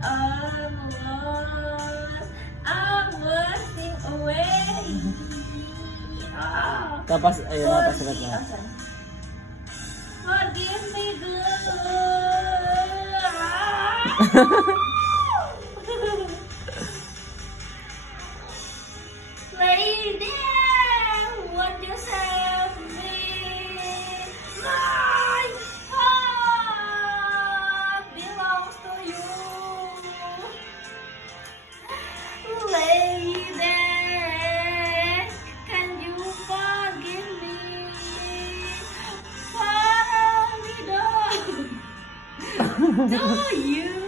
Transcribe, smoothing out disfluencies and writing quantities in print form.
I'm lost. I'm wasting away. Ah. Tapos, ayun na, pasulat na. Asan? Forgive me, girl. Lady, what you say of me? My heart belongs to you. Lady, can you forgive me? For only do you